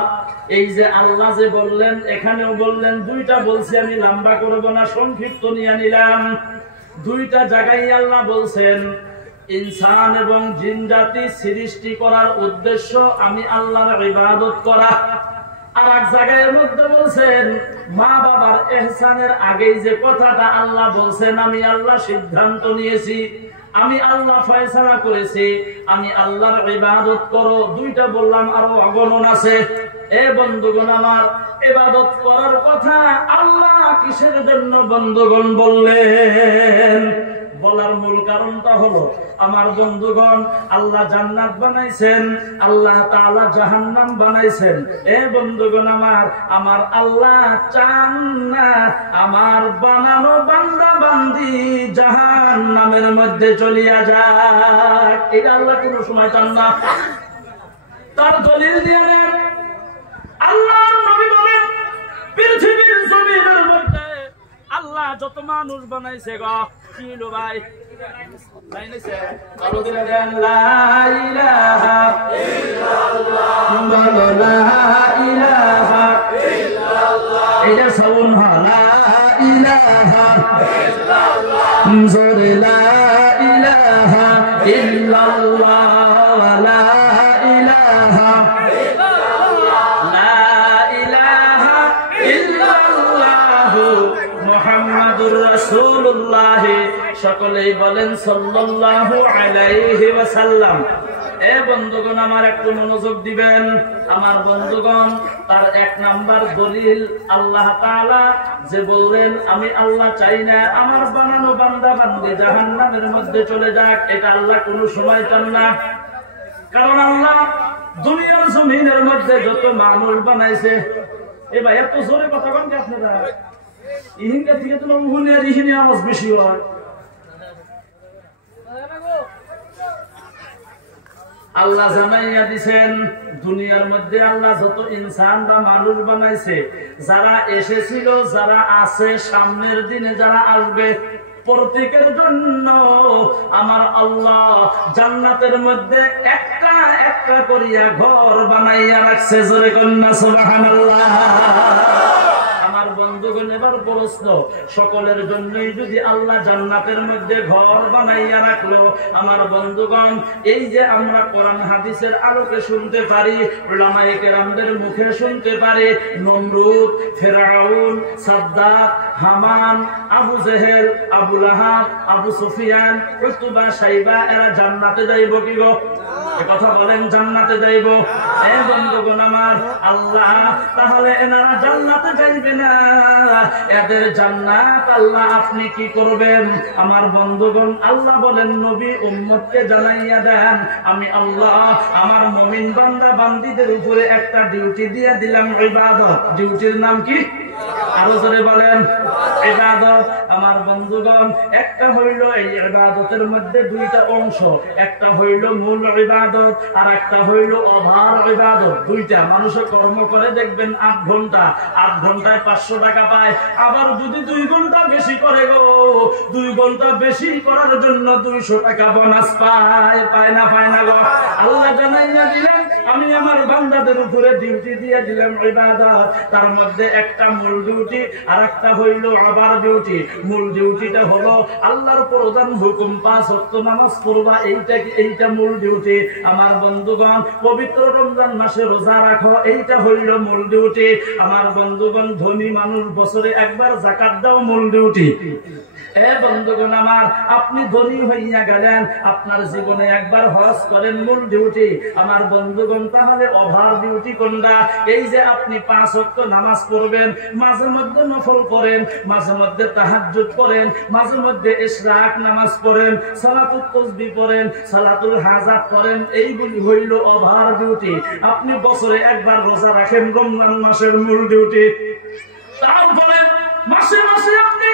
এই যে আল্লাহ যে বললেন, এখানেও বললেন, দুইটা বলছি, আমি লম্বা করব না, সংক্ষিপ্ত নিয়ে নিলাম। দুইটা জায়গায় আল্লাহ বলছেন, ইনসান এবং জিন জাতি সৃষ্টি করার উদ্দেশ্য আমি আল্লাহর ইবাদত করা। আর এক জায়গায় মধ্যে বলছেন, মা বাবার ইহসানের আগেই যে কথাটা আল্লাহ বলছেন, আমি আল্লাহ সিদ্ধান্ত নিয়েছি, আমি আল্লাহ ফয়সালা করেছি, আমি আল্লাহর ইবাদত করো। দুইটা বললাম, আরো অগণন আছে। এ বন্ধুগণ আমার, ইবাদত করার কথা আল্লাহ কিসের জন্য বন্ধুগণ বললেন? বলার মূল কারণটা হলো, আমার বন্ধুগণ, আল্লাহ জান্নাত বানাইছেন, আল্লাহ তাআলা জাহান্নাম বানাইছেন। এ বন্ধুগণ আমার, আমার আল্লাহ চান না আমার বানানো বান্দা বান্দি জাহান্নামের মধ্যে চলিয়া যাক। এটা আল্লাহ কোনো সময় চান না। তার দলিল দিয়ে নেন, আল্লাহর নবী বলেন, পৃথিবীর জমিনের মধ্যে আল্লাহ যত মানুষ বানাইছে গো, কি লো ভাই বানাইছে, আরো দিন দেন, লা ইলাহা ইল্লাল্লাহ, লা ইলাহা ইল্লাল্লাহ, এটা সাউন লা ইলাহা ইল্লাল্লাহ জোরে লা ইলাহা ইল্লাল্লাহ লা ইলাহা মুহাম্মাদুর রাসূলুল্লাহ সকলেই বলেন সাল্লাল্লাহু আলাইহি ওয়াসাল্লাম। এ বন্ধুগণ আমার একটু মনোযোগ দিবেন। আমার বন্ধুগণ তার এক নাম্বার দলিল আল্লাহ তাআলা যে বললেন আমি আল্লাহ চাই না আমার বানানো বান্দা বান্দী জাহান্নামের মধ্যে চলে যাক, এটা আল্লাহ কোনো সময় চান না। কারণ আল্লাহ দুনিয়ার জমিনের মধ্যে যত মানুষ বানাইছে, এ ভাই এত জোরে কথা বলেন কি আপনারা? ইহিনকা থেকে তো উহুনে আর ইহিনে আওয়াজ বেশি হয়। আল্লাহ জানাইয়া দিছেন দুনিয়ার মধ্যে আল্লাহ যত ইনসান বা মানুষ বানাইছে, যারা এসেছিল, যারা আছে, সামনের দিনে যারা আসবে, প্রত্যেকের জন্য আমার আল্লাহ জান্নাতের মধ্যে একটা একটা করিয়া ঘর বানাইয়া রাখছে। জোরে কন্যা সুবহানাল্লাহ। আমার বন্ধুগণ এবার প্রশ্ন, সকলের জন্যই যদি আল্লাহ জান্নাতের মধ্যে ঘর বানাইয়া রাখলো, আমার বন্ধুগণ এই যে আমরা কোরআন হাদিসের আলোকে শুনতে পারি, উলামায়ে কেরামদের মুখে শুনতে পারি, নমরুদ, ফেরাউন, সাদ্দাত, হামান, আবু জেহেল, আবু লাহাব, আবু সুফিয়ান, উতবা, সাইবা এরা জান্নাতে যাইব কি গো? কথা বলেন, জান্নাতে যাইব? এই বন্ধুগণ আমার আল্লাহ তাহলে এনারা জান্নাতে যাইবে না, এদের জান্নাত আল্লাহ আপনি কি করবেন? আমার বন্ধুগণ আল্লাহ বলেন নবী উম্মতকে জানাইয়া দেন আমি আল্লাহ আমার মুমিন বান্দা বান্দীদের উপরে একটা ডিউটি দিয়ে দিলাম, ইবাদত। ডিউটির নাম কি? আরো জোরে বলেন, ইবাদত। আমার বন্ধুগণ একটা হইল এই ইবাদতের মধ্যে দুইটা অংশ, একটা হইল মূল ইবাদত আর একটা হইল ওভার ইবাদত। দুইটা মানুষে কর্ম করে দেখবেন 8 ঘন্টা, 8 ঘন্টায় 500 টাকা পায়। আবার যদি 2 ঘন্টা বেশি করে গো, 2 ঘন্টা বেশি করার জন্য 200 টাকা বোনাস পায়। পায় না? পায় না গো? আল্লাহ জানাইয়া দিলেন আমি আমার বান্দাদের উপরে ডিউটি দিয়ে দিলাম ইবাদত। তার মধ্যে একটা মূল ডিউটি আর একটা হইল ওভার ডিউটি। মূল ডিউটিটা হলো আল্লাহর প্রধান হুকুম 5 ওয়াক্ত নামাজ পড়বা, এইটা মূল ডিউটি। আমার বন্ধুগণ পবিত্র রমজান মাসে রোজা রাখো, এইটা হইল মূল ডিউটি। আমার বন্ধুগণ ধনী মানুষ বছরে একবার যাকাত দাও, মূল ডিউটি। এ বন্ধুগণ আমার আপনি ধনী হইয়া গেলেন, আপনার জীবনে একবার হজ করেন, মূল ডিউটি। আমার বন্ধুগণ তাহলে ওভার ডিউটি কোনটা? এই যে আপনি 5 ওয়াক্ত নামাজ পড়বেন, মাঝে মধ্যে নফল পড়েন, মাঝে মধ্যে তাহাজ্জুদ পড়েন, মাঝে মধ্যে ইশরাক নামাজ পড়েন, সালাতুল তাসবিহ পড়েন, সালাতুল হাজাত পড়েন, এইগুলি হইল ওভার ডিউটি। আপনি বছরে একবার রোজা রাখেন, রমজান মাসের মূল ডিউটি। তারপরে মাসে মাসে আপনি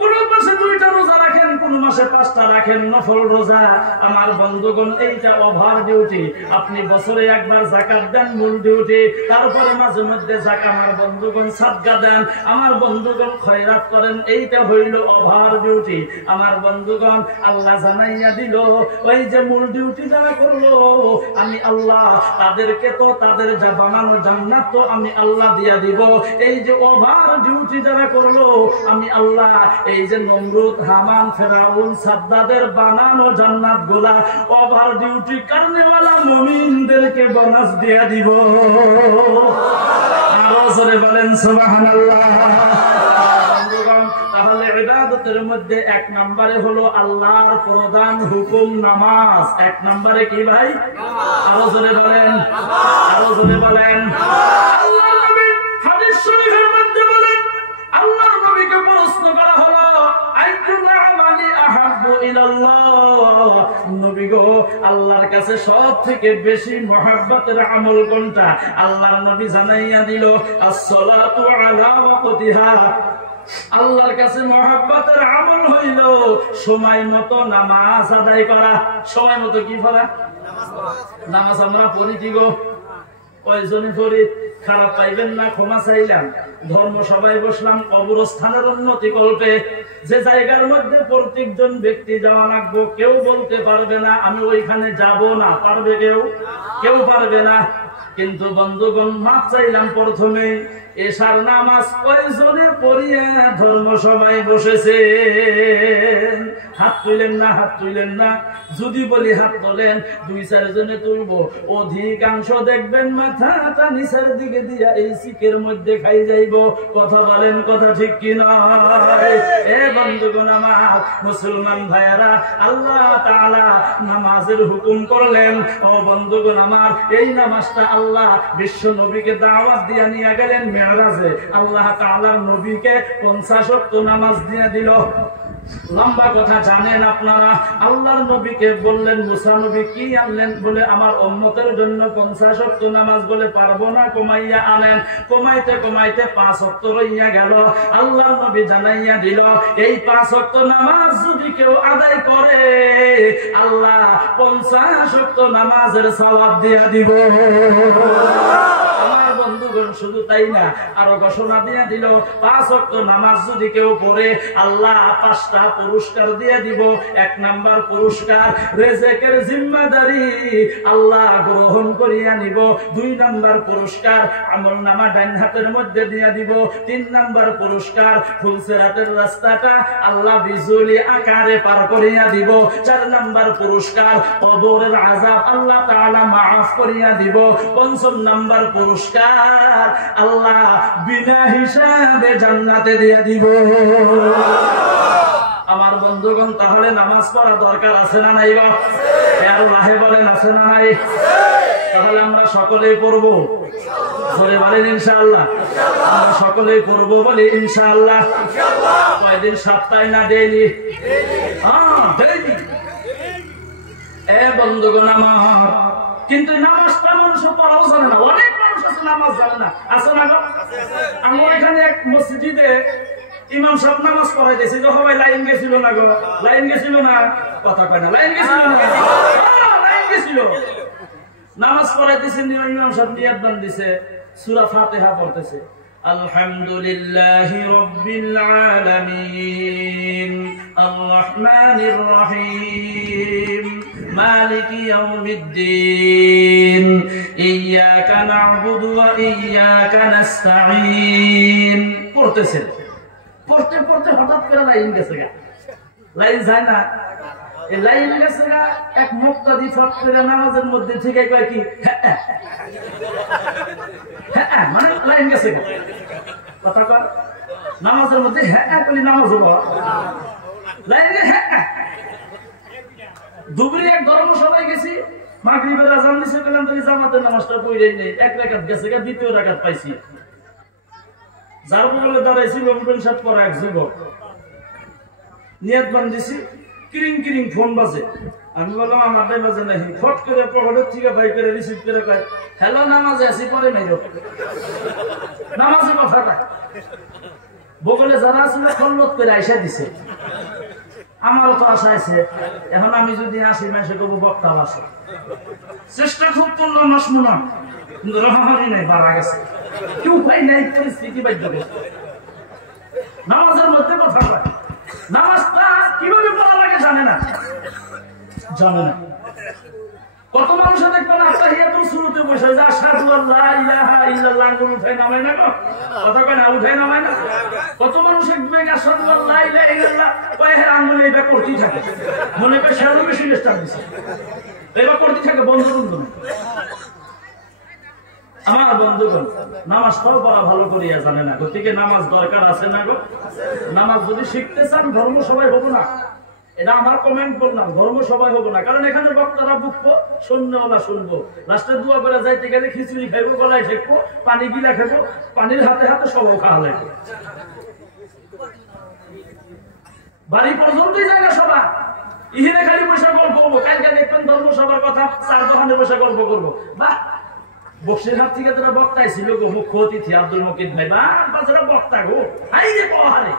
কোন মাসে 2টা রোজা রাখেন, কোন মাসে 5টা রাখেন নফল রোজা। আমার বন্ধুগণ এইটা ওভার ডিউটি। আপনি বছরে একবার যাকাত দেন, মূল ডিউটি। তারপরে মাঝে মধ্যে যাকাত আমার বন্ধুগণ সাদকা দেন, আমার বন্ধুগণ খয়রাত করেন, এইটা হইল ওভার ডিউটি। আমার বন্ধুগণ আল্লাহ জানাইয়া দিল ওই যে মূল ডিউটি যারা করলো আমি আল্লাহ তাদেরকে তো তাদের যা বানানো জান্নাত তো আমি আল্লাহ দিয়া দিব। এই যে ওভার ডিউটি যারা করলো আমি আল্লাহ এই যে নমরুদ, হামান, ফেরাউন, সাদ্দাদের বানানো জান্নাত গুলা ওভার ডিউটি করনেওয়ালা মুমিনদেরকে বোনাস দিয়া দিব। আরো জোরে বলেন সুবহানাল্লাহ। তাহলে ইবাদতের মধ্যে 1 নম্বরে হলো আল্লাহর প্রধান হুকুম নামাজ। 1 নম্বরে কি ভাই? আরো জোরে বলেন, আরো জোরে বলেন। আল্লাহর নবী হাদিস শরীফের মধ্যে বলেন, আল্লাহর নবীকে প্রশ্ন করা হলো আইয়ুল আমালি আহাব্বু ইলাল্লাহ, নবী গো আল্লাহর কাছে সবথেকে বেশি মহব্বতের আমল কোনটা? আল্লাহর নবী জানাইয়া দিল as-সালাতু আলা ওয়াক্তিহা। আল্লাহর কাছে মহব্বতের আমল হইল সময় মতো নামাজ আদায় করা। সময় মতো কি পড়া? নামাজ আমরা পড়ি কি গো? কয়জনই পড়ি? খারাপ পাইবেন না, ক্ষমা চাইলাম। ধর্ম সভায় বসলাম কবরস্থানের উন্নতি কল্পে, যে জায়গার মধ্যে প্রত্যেকজন ব্যক্তি যাওয়া লাগবে, কেউ বলতে পারবে না আমি ওইখানে যাব না। পারবে কেউ? কেউ পারবে না। কিন্তু বন্ধুগণ মাপ চাইলাম প্রথমে এশার নামাজ কয়জনে পড়িয়া ধর্মসভায় বসেছে? হাত তুলেন না, হাত তুলেন না। যদি বলি হাত তোলেন, 2-4 জনে তুলবো, অধিকাংশ দেখবেন মাথাটা নিচের দিকে দিয়া এই শিখের মধ্যে খাই যাইব। কথা বলেন, কথা ঠিক কি নয়? এ বন্ধুগণ আমার, মুসলমান ভাইয়ারা, আল্লাহ তাআলা নামাজের হুকুম করলেন। ও বন্ধুগণ আমার, এই নামাজটা আল্লাহ বিশ্ব নবীকে দাওয়াত দিয়া নিয়ে গেলেন মেরাজে। আল্লাহ তাআলার নবীকে 50 ওয়াক্ত নামাজ দিয়ে দিল। লম্বা কথা জানেন আপনারা? আল্লাহর নবীকে বললেন, মুসা নবী কি আনলেন? বলে আমার উম্মতের জন্য 50 ওয়াক্ত নামাজ। বলে পারবো না, কমাইয়া আনেন। কমাইতে কমাইতে 5 ওয়াক্ত রইয়া গেল। আল্লাহর নবী জানাইয়া দিল, এই 5 ওয়াক্ত নামাজ যদি কেউ আদায় করে, আল্লাহ 50 ওয়াক্ত নামাজের সওয়াব দিয়া দিব। আমার বন্ধুগণ, শুধু তাই না, আরো ঘোষণা দিয়ে দিল, 5 ওয়াক্ত নামাজ যদি কেউ পড়ে, আল্লাহ 5টা পুরস্কার দিয়ে দিব। 1 নাম্বার পুরস্কার, রিজিকের জিম্মাদারি আল্লাহ গ্রহণ করিয়া নিব। 2 নাম্বার পুরস্কার, আমলনামা ডান হাতের মধ্যে দিয়ে দিব। 3 নাম্বার পুরস্কার, ফুলসিরাতের রাস্তাটা আল্লাহ বিজুলি আকারে পার করিয়া দিব। 4 নাম্বার পুরস্কার, কবরের আযাব আল্লাহ তাআলা মাফ করিয়া দিব। 5 নাম্বার পুরস্কার, আল্লাহ বিনা হিসাবে জান্নাতে দিয়ে দিব। আমার বন্ধুগণ, তাহলে নামাজ পড়া দরকার আছে না নাই? আল্লাহে বলেন আছে না নাই? তাহলে আমরা সকলেই পড়বো, বলে বলেন ইনশাআল্লাহ। আমরা সকলেই পড়বো, বলি ইনশাআল্লাহ। কয়দিন? সপ্তাহে না ডেইলি? ডেইলি। এ বন্ধুগণ আমার, কিন্তু নামাজটা মানুষ পড়াও জানে না। অনেক মানুষ আছে নামাজ জানে না, আছে না? আমার এখানে এক মসজিদে ইমাম সাহেব নামাজ পড়াইতেছে, সবাই লাইন গেছিল না গো, লাইন গেছিল না, কথা কয় না, লাইন গেছিল না, লাইন গেছিল। নামাজ পড়াইতেছে, ইমাম সাহেব নিয়াত বান্ধিছে, সূরা ফাতিহা পড়তেছে, আলহামদুলিল্লাহি রাব্বিল আলামিন আর রহমানির রহিম মালিকি ইয়াউমিদ্দিন ইয়্যাকা না'বুদু ওয়া ইয়্যাকা নাস্তাঈন পড়তেছেন। পড়তে পড়তে হঠাৎ করে লাইন গেছে গা, লাইন যায় না, এই লাইন গেছে গা। এক মুক্তাদি ফট করে নামাজের মধ্যে থেকে কয় কি, হ্যাঁ মানে লাইন গেছে গা। কথা কর, নামাজের মধ্যে হ্যাঁ বলি নামাজ হবো, লাইন গে হ্যাঁ। দুপুরে এক ধর্মসভায় গেছি, মাগরিবের আযান দিছে, বললাম তুই জামাতের নামাজটা পড়েই নেই, 1 রাকাত গেছে গা, 2য় রাকাত পাইছি। যার বলে দাঁড়াইছি রমজান সাহেব পড়া এক যুবক, নিয়াত বান্ধিছি, কিরিং কিরিং ফোন বাজে। আমি বললাম আমারটাই বাজে নাই। ফট করে পকেটের থেকে ভাই করে রিসিভ করে কয়, হ্যালো নামাজে আছি, পরে নাই নামাজে কথা কয়। বগলে যারা আছে খল্লত করে আইসা দিছে। আমারও তো আশা আছে, এখন আমি যদি আসি মাসে করবো বক্তা আসে। চেষ্টা খুব করলাম মাস মনে, কিন্তু রহামারি নাই, মারা গেছে। কেউ উপায় নাই, পরিস্থিতি বাধ্য করছে। নামাজের মধ্যে কথা কয়, নামাজটা কিভাবে পড়া লাগে জানে না, জানে না। কত মানুষ দেখবেন আত্তাহিয়াতুল শুরুতে বসে যায়, আশহাদু আল্লা ইলাহা ইল্লাল্লাহ আঙ্গুল উঠায় নামায় না, কথা কয় না, উঠায় নামায় না। কত মানুষ দেখবেন আশহাদু আল্লা ইলাহা ইল্লাল্লাহ কয়ের আঙ্গুলে এটা করতেই থাকে, মনে করে সেরও বেশি স্টার দিছে, এটা করতে থাকে বন্ধ বন্ধ। আমার বন্ধুগণ, নামাজ পড়া ভালো করিয়া জানে না, গতিকে নামাজ দরকার আছে না গো? নামাজ যদি শিখতে চান ধর্ম সবাই হবো না, এটা আমার কমেন্ট করলাম, ধর্ম সবাই হবো না। কারণ এখানে বক্তারা বুকবো, সৈন্যওয়ালা শুনবো, লাস্টে দোয়া করে যাইতে গেলে খিচুড়ি খাইবো, গলায় ঠেকবো, পানি গিলা খাবো, পানির হাতে হাতে সবও খাওয়া লাগবে, বাড়ি পর্যন্তই যায় না সবাই। ইহিনে খালি পয়সা গল্প করবো, কালকে দেখবেন ধর্ম সবার কথা 4 দোকানে পয়সা গল্প করবো। বাহ, বক্সিরহাট থেকে যারা বক্তায় ছিল গো, মুখ্য অতিথি আব্দুল মকিদ ভাই, বা যারা বক্তা গো, হাই রে পহারে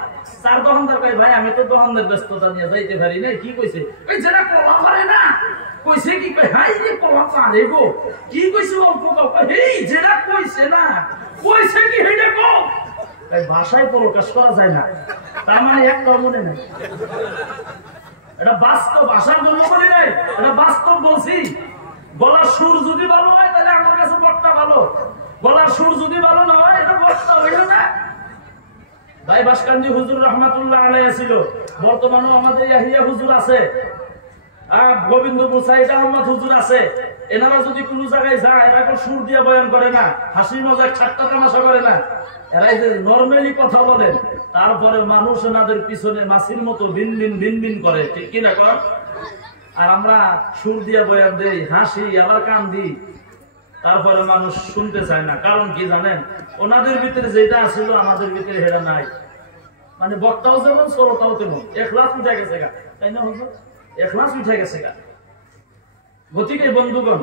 4 দোকানদার কয়, ভাই আমি তো দোকানদার ব্যস্ততা নিয়ে যাইতে পারি না। কি কইছে? ওই যারা কলা পারে না, কইছে কি কয়, হাই রে কলা পারে গো, কি কইছে অল্প কয়, এই যেটা কইছে না, কইছে কি হেইটা কও। তাই ভাষায় প্রকাশ করা যায় না, তার মানে একটা মনে নাই, এটা বাস্তব, ভাষার জন্য বলি নাই, এটা বাস্তব বলছি। গলার সুর যদি ভালো হয় তাহলে আমার কাছে বক্তা ভালো, গলার সুর যদি ভালো না হয় এটা বক্তা হইল না। ভাই বাসকান্দি হুজুর রহমাতুল্লাহ আলাইহি ছিল, বর্তমানেও আমাদের ইয়াহিয়া হুজুর আছে, গোবিন্দপুর সাইদ আহমদ হুজুর আছে। এনারা যদি কোনো জায়গায় যায় এরা এখন সুর দিয়ে বয়ান করে না, হাসি মজাক ঠাট্টা তামাশা করে না, এরা যে নরমালি কথা বলেন, তারপরে মানুষ এনাদের পিছনে মাছির মতো ভিন ভিন ভিন ভিন করে, ঠিক কিনা কর? আর আমরা সুর দিয়ে বয়ান দেই, হাসি আবার কান দিই, তারপরে মানুষ শুনতে চায় না। কারণ কি জানেন? ওনাদের ভিতরে যেটা ছিল আমাদের ভিতরে সেটা নাই। মানে বক্তাও যেমন শ্রোতাও তেমন, এখলাস উঠে গেছে গা, তাই না হুজুর? এখলাস উঠে গেছে গা। গতিকে বন্ধুগণ,